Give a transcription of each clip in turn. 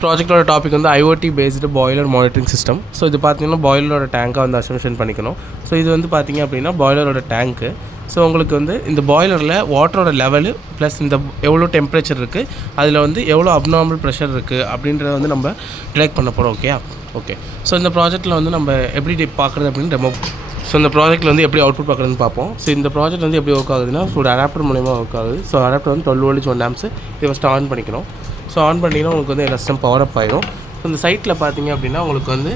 ப்ராஜெக்டோட topic வந்து IoT based boiler monitoring system. So இது பார்த்தீங்கன்னா பாய்லரோட டேங்க்கை வந்து அசம்ஷன் பண்ணிக்கணும். ஸோ இது வந்து பார்த்திங்க அப்படின்னா பாய்லரோட டேங்க்கு. ஸோ உங்களுக்கு வந்து இந்த பாய்லரில் வாட்டரோட லெவலு ப்ளஸ் இந்த எவ்வளோ டெம்பரேச்சர் இருக்குது, அதில் வந்து எவ்வளோ அப்நார்மல் ப்ரெஷர் இருக்குது அப்படின்றத வந்து நம்ம டிடெக்ட் பண்ண போகிறோம். ஓகே. ஸோ இந்த ப்ராஜெக்ட்டில் வந்து நம்ம எப்படி பார்க்குறது அப்படின்னு டெமோ. ஸோ இந்த ப்ராஜெக்ட்டில் வந்து எப்படி அவுட்புட் பார்க்குறதுன்னு பார்ப்போம். ஸோ இந்த ப்ராஜெக்ட் வந்து எப்படி ஒர்க் ஆகுதுன்னா ஒரு அடாப்டர் மூலமா ஒர்க் ஆகுது. ஸோ அடாப்டர் வந்து 12 வோல்ட் 1 ஆம்ப்ஸ். இதை ஃபஸ்ட்டு ஆன் பண்ணிக்கணும். ஸோ ஆன் பண்ணிங்கன்னா உங்களுக்கு வந்து எல்லா சிஸ்டம் பவர் அப் ஆயிடும். ஸோ இந்த சைட்டில் பார்த்தீங்க அப்படின்னா உங்களுக்கு வந்து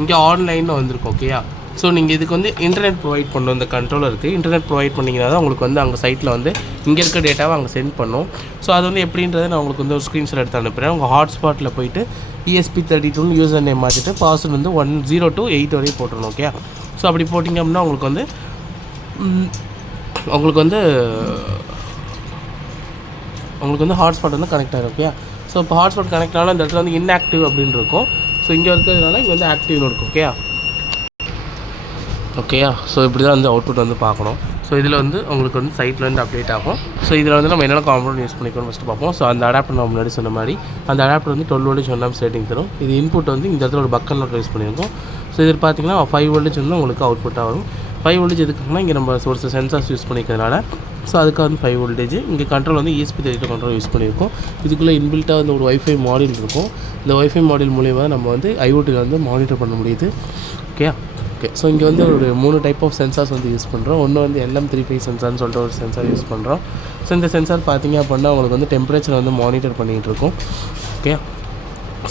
இங்கே ஆன்லைனில் வந்திருக்கும். ஓகேயா. ஸோ நீங்கள் இதுக்கு வந்து இன்டர்நெட் ப்ரொவைட் பண்ணணும். இந்த கண்ட்ரோலர் இருக்குது. இன்டர்நெட் ப்ரொவைட் பண்ணிங்கன்னா தான் உங்களுக்கு வந்து அங்கே சைட்டில் வந்து இங்கே இருக்க டேட்டாவை அங்கே சென்ட் பண்ணும். ஸோ அது வந்து எப்படின்றத நான் உங்களுக்கு வந்து ஒரு ஸ்க்ரீன்ஷாட் எடுத்து அனுப்புகிறேன். உங்கள் ஹாட்ஸ்பாட்டில் போய்ட்டு ESP32 யூசர் நேம் மாற்றிட்டு பாஸ்வேர்டு வந்து 10 to 8 வரையும் போட்டுருணும். ஓகே. ஸோ அப்படி போட்டிங்க அப்படின்னா உங்களுக்கு வந்து ஹாட்ஸ்பாட் வந்து கனெக்ட் ஆகிடும். ஓகே. ஸோ இப்போ ஹாட்ஸ்பாட் கனெக்ட் ஆனால் இந்த இடத்துல வந்து இன்ஆக்டிவ் அப்படின்னு இருக்கும். ஸோ இங்கே இருக்கிறதுனால இங்கே வந்து ஆக்டிவ்னு இருக்கும். ஓகேயா. ஸோ இப்படி தான் வந்து அவுட்புட் வந்து பார்க்கணும். ஸோ இதில் வந்து உங்களுக்கு வந்து சைட்டில் வந்து அப்டேட் ஆகும். ஸோ இதில் வந்து நம்ம என்னென்ன காம்பனன்ட் யூஸ் பண்ணிக்கணும் ஃபஸ்ட்டு பார்ப்போம். ஸோ அந்த அடாப்டர் நான் முன்னாடி சொன்ன மாதிரி அந்த அடாப்டர் வந்து 12 வோல்ட் 1 ஆம்ப்ஸ் ரேட்டிங் தரும். இது இன்புட் வந்து இந்த இடத்துல ஒரு பக்கன் நோட் யூஸ் பண்ணியிருக்கோம். ஸோ இதில் பார்த்தீங்கன்னா 5 வோல்ட் வந்து உங்களுக்கு அவுட்புட்டாக வரும். 5 வோல்ட் எதுக்குன்னா இங்கே நம்ம ஒரு சென்சார்ஸ் யூஸ் பண்ணிக்கிறதுனால ஸோ அதுக்காக வந்து 5 வோல்டேஜ். இங்கே கண்ட்ரோல் வந்து ESP32 கண்ட்ரோல் யூஸ் பண்ணியிருக்கோம். இதுக்குள்ளே இன்பில்ட்டாக வந்து ஒரு வைஃபை மாடியூல் இருக்கும். இந்த வைஃபை மாடியூல் மூலிமா நம்ம வந்து IoTயில் வந்து மானிட்டர் பண்ண முடியுது. ஓகே. ஸோ இங்கே வந்து ஒரு 3 டைப் ஆஃப் சென்சார்ஸ் வந்து யூஸ் பண்ணுறோம். ஒன்று வந்து LM35 சென்சார்னு சொல்லிட்டு ஒரு சென்சார் யூஸ் பண்ணுறோம். ஸோ இந்த சென்சார் பார்த்திங்க அப்படின்னா உங்களுக்கு வந்து டெம்பரேச்சர் வந்து மானிட்டர் பண்ணிகிட்டு இருக்கும். ஓகே.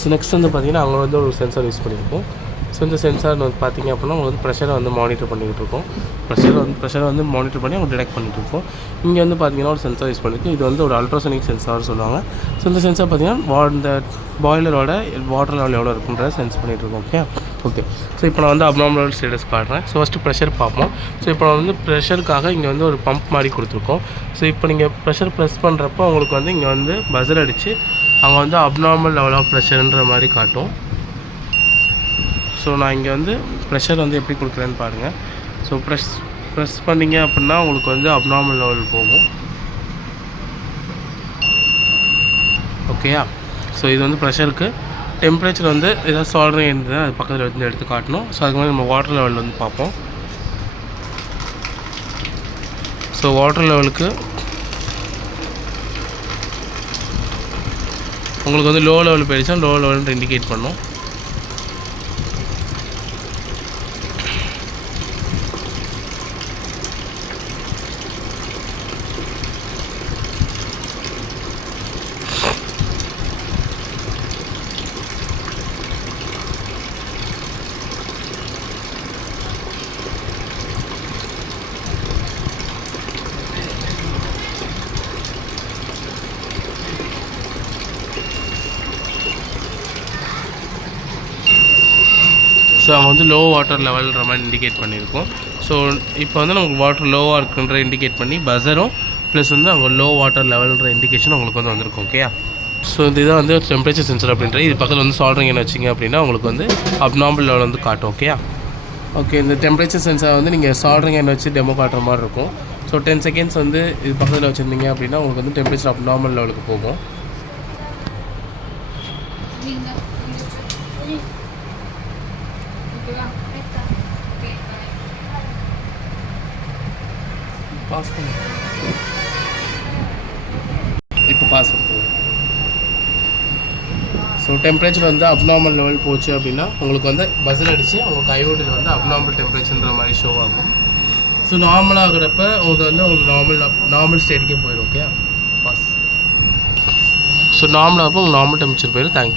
ஸோ நெக்ஸ்ட் வந்து பார்த்திங்கன்னா அங்கே வந்து ஒரு சென்சார் யூஸ் பண்ணியிருக்கோம். ஸோ இந்த சென்சார் வந்து பார்த்திங்க அப்படின்னா உங்களுக்கு வந்து ப்ரெஷரை வந்து மானிட்டர் பண்ணிக்கிட்டு இருக்கோம். ப்ரெஷரை வந்து மானிட்டர் பண்ணி அவங்க டிடெக்ட் பண்ணிகிட்டு இருக்கோம். இங்கே வந்து பார்த்திங்கன்னா ஒரு சென்சார் யூஸ் பண்ணியிருக்கோம். இது வந்து ஒரு அல்ட்ராசோனிக் சென்சார் சொல்லுவாங்க. ஸோ இந்த சென்சார் பார்த்திங்கன்னா இந்த பாய்லரோட வாட்டர் லெவல் எவ்வளோ இருக்குன்றத சென்ஸ் பண்ணிகிட்டு இருக்கோம். ஓகே. ஸோ இப்போ நான் வந்து அப்நார்மல் ஸ்டேட்டஸ் காட்டுறேன். ஸோ ஃபஸ்ட்டு ப்ரெஷர் பார்ப்போம். ஸோ இப்போ நான் வந்து ப்ரெஷருக்காக இங்கே வந்து ஒரு பம்ப் மாதிரி கொடுத்துருக்கோம். ஸோ இப்போ நீங்கள் ப்ரெஷர் ப்ரெஸ் பண்ணுறப்போ உங்களுக்கு வந்து இங்கே வந்து பஸர் அடித்து அங்கே வந்து அப்நார்மல் லெவல் ஆஃப் ப்ரெஷர்ன்ற மாதிரி காட்டும். ஸோ நான் இங்கே வந்து ப்ரெஷர் வந்து எப்படி கொடுக்குறேன்னு பாருங்கள். ஸோ ப்ரெஸ் பண்ணிங்க அப்படின்னா உங்களுக்கு வந்து அப்நார்மல் லெவல் போகும். ஓகேயா. ஸோ இது வந்து ப்ரெஷருக்கு. டெம்பரேச்சர் வந்து ஏதாவது சால்ட்ரிங் இருந்தது அது பக்கத்தில் வந்து எடுத்து காட்டணும். ஸோ அதுக்கு மாதிரி நம்ம வாட்டர் லெவல் வந்து பார்ப்போம். ஸோ வாட்டர் லெவலுக்கு உங்களுக்கு வந்து லோ லெவல் போயிடுச்சா லோ லெவல்னு இண்டிகேட் பண்ணும். ஸோ அவங்க வந்து லோ வாட்டர் லெவல்ன்ற மாதிரி இண்டிகேட் பண்ணியிருக்கோம். ஸோ இப்போ வந்து நமக்கு வாட்டர் லோவாக இருக்குன்ற இண்டிகேட் பண்ணி பஸரும் ப்ளஸ் வந்து அவங்க லோ வாட்டர் லெவல்ன்ற இண்டிகேஷன் உங்களுக்கு வந்து வந்திருக்கும். ஓகேயா. ஸோ இதுதான் வந்து டெம்பரேச்சர் சென்சர் அப்படின்ற இது பக்கத்தில் வந்து சால்ட்ரிங் என்ன வச்சிங்க அப்படின்னா உங்களுக்கு வந்து அப்நார்மல் லெவல் வந்து காட்டும். ஓகே. இந்த டெம்பரேச்சர் சென்சார் வந்து நீங்கள் சால்ட்ரிங் என்ன வச்சு டெமோ காட்டுற மாதிரி இருக்கும். ஸோ 10 செகண்ட்ஸ் வந்து இது பக்கத்தில் வச்சுருந்தீங்க அப்படின்னா உங்களுக்கு வந்து டெம்பரேச்சர் அப்நார்மல் லெவலுக்கு போகும். பாஸ் பண்ணு. இப்போ பாஸ் பண்ணுங்க. ஸோ டெம்பரேச்சர் வந்து அப்நார்மல் லெவல் போச்சு அப்படின்னா உங்களுக்கு வந்து பஸர் அடித்து உங்களுக்கு IoTயில் வந்து அப்நார்மல் டெம்பரேச்சர்ன்ற மாதிரி ஷோ ஆகும். ஸோ நார்மலாகிறப்ப உங்களுக்கு நார்மல் ஸ்டேட்டுக்கே போயிடும். ஓகே. பாஸ். ஸோ நார்மலாகிறப்ப உங்களுக்கு நார்மல் டெம்பரேச்சர் போயிடும். தேங்க்யூ.